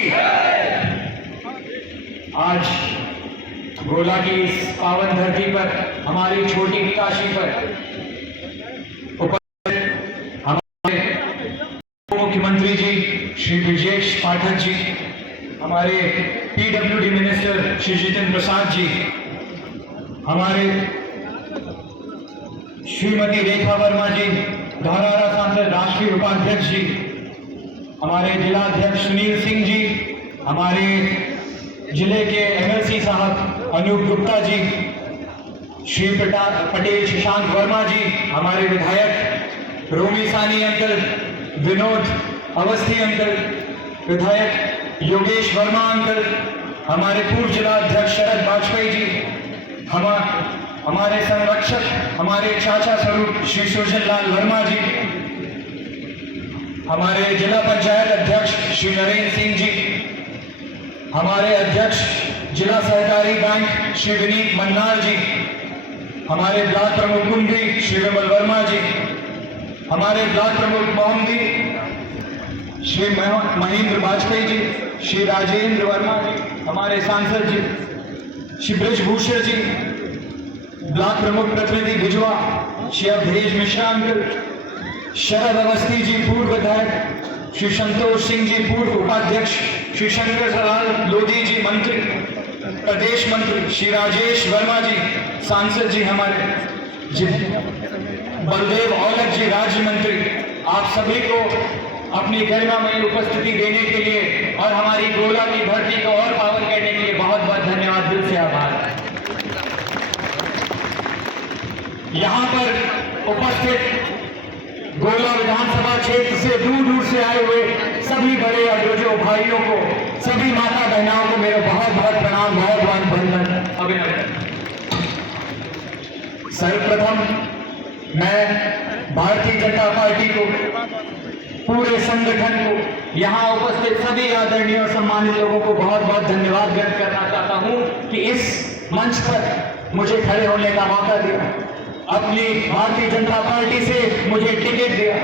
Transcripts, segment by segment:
की। आज गोला की इस पावन धरती पर, हमारी छोटी काशी पर हमारे मुख्यमंत्री जी श्री ब्रजेश पाठक जी, हमारे पीडब्ल्यूडी मिनिस्टर श्री जितेंद्र प्रसाद जी, हमारे श्रीमती रेखा वर्मा जी, धौरहरा सांसद राष्ट्रीय उपाध्यक्ष जी, हमारे जिला अध्यक्ष सुनील सिंह जी, हमारे जिले के एमएलसी साहब अनूप गुप्ता जी, श्री पटेल शशांक वर्मा जी, हमारे विधायक रोमी सानी अंकल, विनोद अवस्थी अंकल, विधायक योगेश वर्मा अंकल, हमारे पूर्व जिला अध्यक्ष शरद वाजपेयी जी, हमारे संरक्षक, हमारे चाचा स्वरूप श्री सुरजन लाल वर्मा जी, हमारे जिला पंचायत अध्यक्ष श्री नरेंद्र सिंह जी, हमारे अध्यक्ष जिला सहकारी बैंक श्री विनीत मन्नार जी, हमारे ब्लॉक प्रमुख कुंडी श्री विमल वर्मा जी, हमारे ब्लॉक प्रमुख मोहम्मदी श्री महेंद्र वाजपेयी जी, श्री राजेंद्र वर्मा जी, हमारे सांसद जी श्री ब्रजभूषण जी, ब्लॉक प्रमुख प्रतिनिधि भिजवा श्री अवधेश मिश्रा अंकल, शरद अवस्थी जी पूर्व विधायक, श्री संतोष सिंह जी पूर्व उपाध्यक्ष, श्री शंकर लाल लोधी जी मंत्री, प्रदेश मंत्री श्री राजेश वर्मा जी सांसद जी, हमारे बलदेव औलख जी राज्य मंत्री, आप सभी को अपनी गरिमामयी उपस्थिति देने के लिए और हमारी गोला की धरती को और पावन करने के लिए बहुत बहुत धन्यवाद, दिल से आभार। यहाँ पर उपस्थित गोला विधानसभा क्षेत्र से दूर दूर से आए हुए सभी बड़े और जो भाइयों को, सभी माता बहनाओं को मेरा बहुत बहुत प्रणाम, बहुत बहुत वंदन, अभिनंदन। सर्वप्रथम मैं भारतीय जनता पार्टी को, पूरे संगठन को, यहाँ उपस्थित सभी आदरणीय और सम्मानित लोगों को बहुत बहुत धन्यवाद व्यक्त करना चाहता हूँ कि इस मंच पर मुझे खड़े होने का मौका दिया, अपनी भारतीय जनता पार्टी से मुझे टिकट दिया।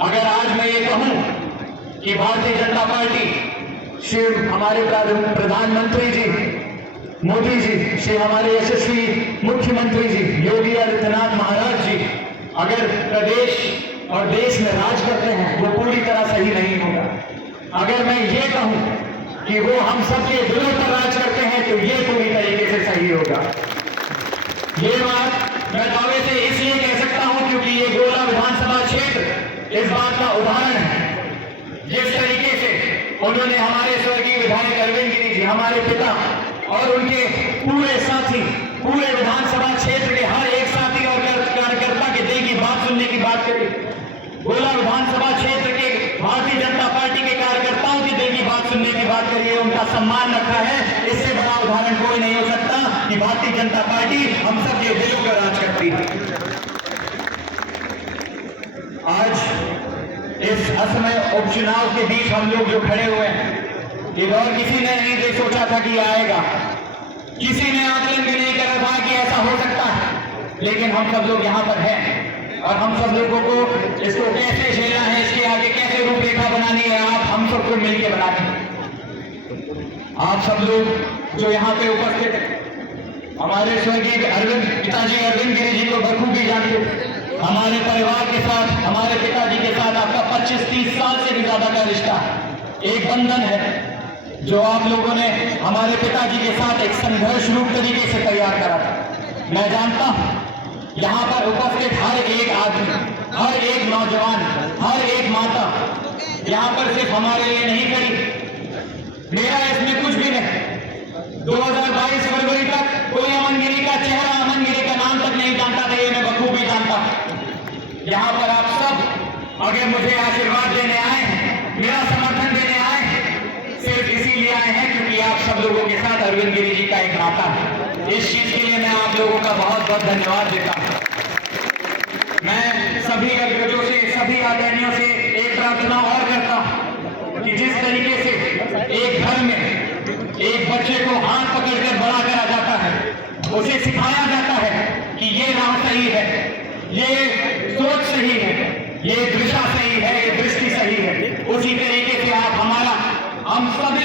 अगर आज मैं ये कहूं कि भारतीय जनता पार्टी श्री हमारे प्रधानमंत्री जी मोदी जी, श्री हमारे यशस्वी मुख्यमंत्री जी योगी आदित्यनाथ महाराज जी अगर प्रदेश और देश में राज करते हैं, वो पूरी तरह सही नहीं होगा। अगर मैं ये कहूं कि वो हम सबके दिलों पर राज करते हैं, तो ये पूरी तरीके से सही होगा। ये बात मैं दावे से इसलिए कह सकता हूं क्योंकि ये गोला विधानसभा क्षेत्र इस बात का उदाहरण है। जिस तरीके से उन्होंने हमारे स्वर्गीय विधायक अरविंद गिरी जी, हमारे पिता और उनके पूरे साथी, पूरे विधानसभा क्षेत्र के हर एक साथी और कार्यकर्ता के दिल की बात सुनने की बात करी। गोला विधानसभा क्षेत्र के भारतीय जनता पार्टी के कार्यकर्ताओं के दिल की बात सुनने की बात करी है, उनका सम्मान रखा है। इससे बड़ा उदाहरण कोई नहीं हो सकता कि भारतीय जनता पार्टी हम सबके दिलों पर राज करती है। आज इस असमय उपचुनाव के बीच हम लोग जो खड़े हुए हैं, ये और किसी ने नहीं सोचा था कि आएगा, किसी ने आकलन भी नहीं करा था कि ऐसा हो सकता है, लेकिन हम सब लोग यहाँ पर हैं और हम सब लोगों को इसको कैसे झेलना है, इसके आगे कैसे रूपरेखा बनानी है, आप हम सबको मिलकर बनानी है। आप सब लोग जो यहाँ पे उपस्थित हैं, हमारे स्वर्गीय पिताजी अरविंद गिरी जी को बखूबी जानते हैं। हमारे परिवार के साथ, हमारे पिताजी के साथ आपका 25-30 साल से भी ज्यादा का रिश्ता है, एक बंधन है जो आप लोगों ने हमारे पिताजी के साथ एक संघर्ष रूप तरीके से तैयार करा था। मैं जानता हूं यहाँ पर उपस्थित हर एक आदमी, हर एक नौजवान, हर एक माता यहाँ पर सिर्फ हमारे लिए नहीं खड़ी। मेरा इसमें कुछ भी नहीं। 2022 फरवरी तक कोई अमन गिरी का चेहरा, अमन गिरी का नाम तक नहीं जानता था, ये मैं बखूबी जानता हूं। यहाँ पर आप सब अगर मुझे आशीर्वाद देने आए हैं, मेरा समर्थन देने आए हैं, सिर्फ इसीलिए आए हैं क्योंकि आप सब लोगों के साथ अरविंद गिरी जी का एक नाता है। इस चीज के लिए मैं आप लोगों का बहुत बहुत धन्यवाद देता हूं। मैं सभी अग्रजों से, सभी आदरणियों से एक प्रार्थना और करता हूं कि जिस तरीके से एक घर में एक बच्चे को हाथ पकड़कर बड़ा करा जाता है, उसे सिखाया जाता है कि ये राह सही है, ये सोच सही है, ये दिशा सही है, ये दृष्टि सही है, उसी तरीके से आप हमारा, हम सब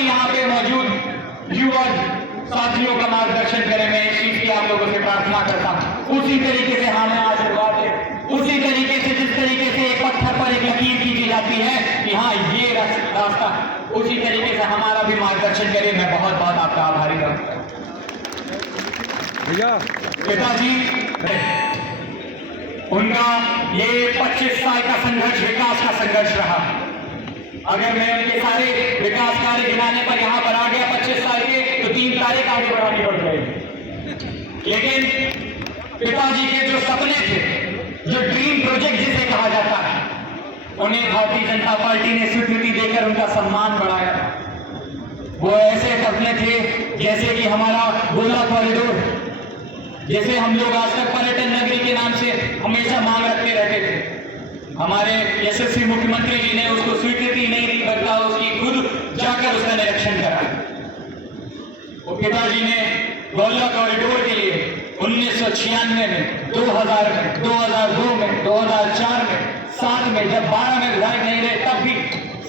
साथियों का मार्गदर्शन करें। मैं इस चीज की आप लोगों से प्रार्थना करता हूँ। उसी तरीके से हमें आशीर्वाद है, उसी तरीके से जिस तरीके से एक पत्थर पर एक लकीर खींची जाती है कि हाँ ये रास्ता, उसी तरीके से हमारा भी मार्गदर्शन करें। मैं बहुत बहुत आपका आभारी रहूंगा। पिताजी उनका ये 25 साल का संघर्ष विकास का संघर्ष रहा। अगर मैं उनके सारे विकास कार्य गिनाने पर यहाँ पर आ गया 25 साल के, तो 3 तारीख आगे बढ़ानी पड़ गई। लेकिन पिताजी के जो सपने थे, जो ड्रीम प्रोजेक्ट जिसे कहा जाता है, उन्हें भारतीय जनता पार्टी ने स्वीकृति देकर उनका सम्मान बढ़ाया। वो ऐसे सपने थे जैसे कि हमारा गोला कॉरिडोर, जैसे हम लोग आज तक पर्यटन नगरी के नाम से हमेशा मांग रखते रहते थे। हमारे यशस्वी मुख्यमंत्री जी ने उसको स्वीकृति नहीं दी, बल्कि उसकी खुद जाकर उसका निरीक्षण करा। वो पिताजी ने गोला कॉरिडोर के लिए 1996 में, 2000 में, 2002 में, 2004 में, 7 में, जब 12 में विधायक नहीं रहे तब भी,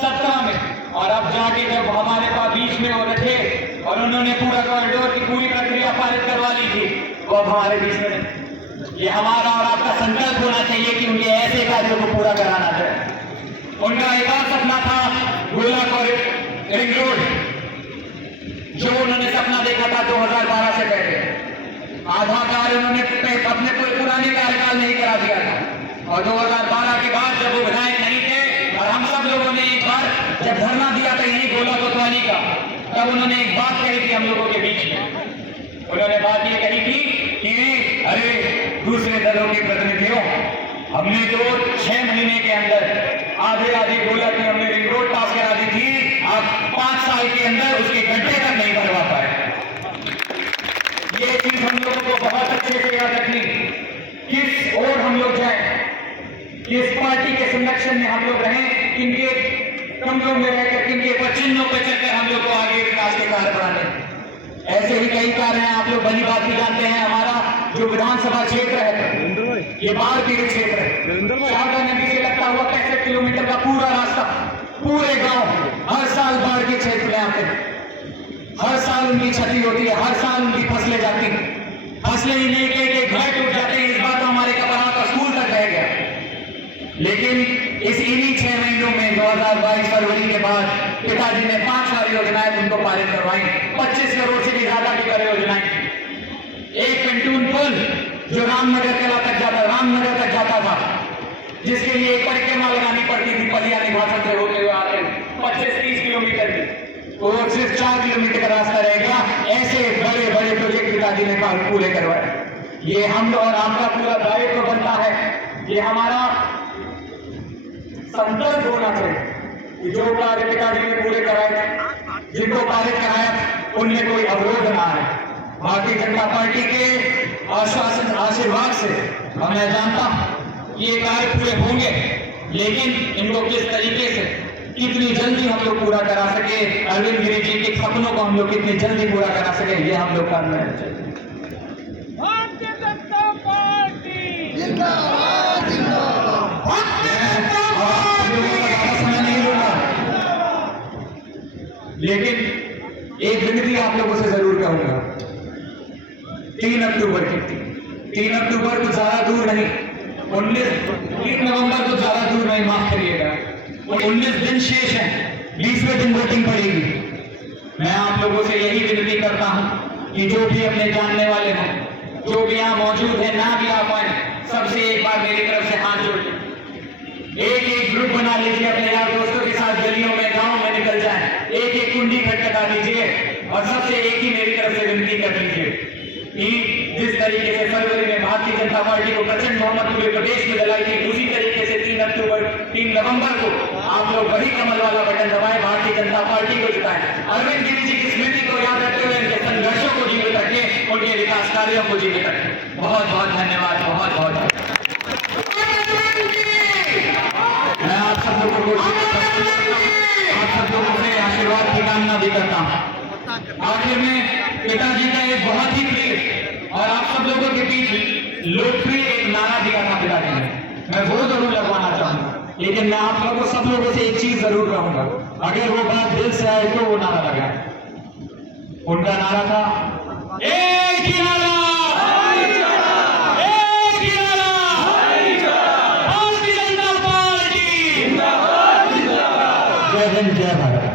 17 में, और अब जाके जब हमारे पास बीच में वो रखे और उन्होंने पूरा कॉरिडोर की पूरी प्रक्रिया पारित करवा ली थी, वो अब हमारे बीच में नहीं। ये हमारा और आपका संकल्प होना चाहिए कि उनके ऐसे कार्यों को पूरा कराना चाहिए। उनका एक और सपना था गोला कॉरिडोर रिंग रोड, जो उन्होंने सपना देखा था 2012 से पहले। आधा कार्य उन्होंने अपने कोई पुराने कार्यकाल में ही करा दिया था, और 2012 के बाद जब वो विधायक नहीं थे और हम सब लोगों ने एक बार जब धरना दिया था यही गोला कोतवाली का, तब उन्होंने एक बात कही थी हम लोगों के बीच में। उन्होंने बात ये कही थी कि अरे दूसरे दलों के प्रतिनिधियों, हमने तो 6 महीने के अंदर आधे गोला की हमने रिंग रोड पास करा दी थी, आप 5 साल के अंदर उसके गड्ढे तक नहीं भरवा पाए। ये चीज हम लोगों को बहुत अच्छे से याद रखनी, किस ओर हम लोग जाए, किस पार्टी के संरक्षण में हम लोग रहें, किनके कमरों में रहकर, किनके चिन्हों पर चलकर हम लोग को आगे विकास के कार्य बढ़ाने। ऐसे ही कई कार्य हैं, आप लोग भली बात भी जानते हैं। हमारा जो विधानसभा क्षेत्र है ये बाढ़ पीड़ित क्षेत्र है। शारदा नदी से लगता हुआ 65 किलोमीटर का पूरा रास्ता, पूरे गांव हर साल बाढ़ के क्षेत्र में आते हैं। हर साल उनकी क्षति होती है, हर साल उनकी फसलें जाती हैं। फसलें ही नहीं, के घर टूट जाते हैं। इस बार तो हमारे कपड़ा का स्कूल तक रह गया। लेकिन इस इन्हीं 6 महीनों में 2022 फरवरी के बाद पिताजी ने 5 सारी योजनाएं उनको पारित करवाई। 25 करोड़ से भी ज्यादा की योजनाएं। एक पेंटून पुल जो रामनगर कला तक जाता था, जिसके लिए एक परिक्रमा लगानी पड़ती थी पलिया निवासन से होते हुए आते 25-30 किलोमीटर की, तो सिर्फ 4 किलोमीटर का रास्ता रह गया। ऐसे बड़े बड़े प्रोजेक्ट पिताजी ने पूरे करवाए। ये हम और आपका पूरा दायित्व बनता है, ये हमारा संकल्प होना चाहिए कि जो कार्य पिताजी ने पूरे कराए, जिनको पारित कराया, उनमें कोई अवरोध ना आए। भारतीय जनता पार्टी के आश्वासन आशीर्वाद से मैं जानता हूं कि ये कार्य पूरे होंगे, लेकिन इनको किस तरीके से कितनी जल्दी हम लोग पूरा करा सके, अरविंद गिरी जी के सपनों को हम लोग कितनी जल्दी पूरा करा सके, ये हम लोग काम करना चाहिए। भारतीय जनता पार्टी जिंदाबाद, जिंदाबाद। समय नहीं लूंगा, लेकिन एक विनती आप लोगों से जरूर कहूंगा। 3 अक्टूबर की 3 अक्टूबर को ज्यादा दूर नहीं, 3 नवंबर को ज्यादा दूर नहीं, माफ करिएगा, 19 दिन शेष है, 20वें दिन वोटिंग पड़ेगी। मैं आप लोगों से यही विनती करता हूं कि जो भी अपने जानने वाले हैं, जो भी यहाँ मौजूद है, ना भी आ पाए, सबसे एक बार मेरी तरफ से हाथ जोड़ लीजिए। एक ग्रुप बना लीजिए, अपने यार दोस्तों के साथ गलियों में, गांव में निकल जाए, एक कुंडी खटखटा दीजिए और सबसे एक ही मेरी तरफ से विनती कर लीजिए कि जिस तरीके से फरवरी में भारतीय जनता पार्टी को प्रचंड बहुमत पूरे प्रदेश में दिलाई थी, उसी तरीके से 3 नवंबर को आप लोग वही कमल वाला बटन दबाए, भारतीय जनता पार्टी को जिताएं। अरविंद गिरी जी की स्मृति को याद रखते हुए उनके संघर्षों को जीवित रखें, उनके विकास कार्यों को जीवित रखें। बहुत बहुत धन्यवाद, बहुत बहुत मैं आप सब लोगों से आशीर्वाद की कामना भी करता हूँ। आखिर में पिताजी का एक बहुत ही प्रिय और आप सब लोगों के बीच लोकप्रिय एक नारा दिया था पिताजी ने, मैं वो जरूर लगवाना चाहूंगा। लेकिन मैं आप लोगों सब लोगों से एक चीज जरूर कहूंगा, अगर वो बात दिल से आए तो वो नारा लगाए। उनका नारा था एक ही नारा, एक ही नारा, भारतीय जनता पार्टी जिंदाबाद, जिंदाबाद। जय हिंद, जय भारत।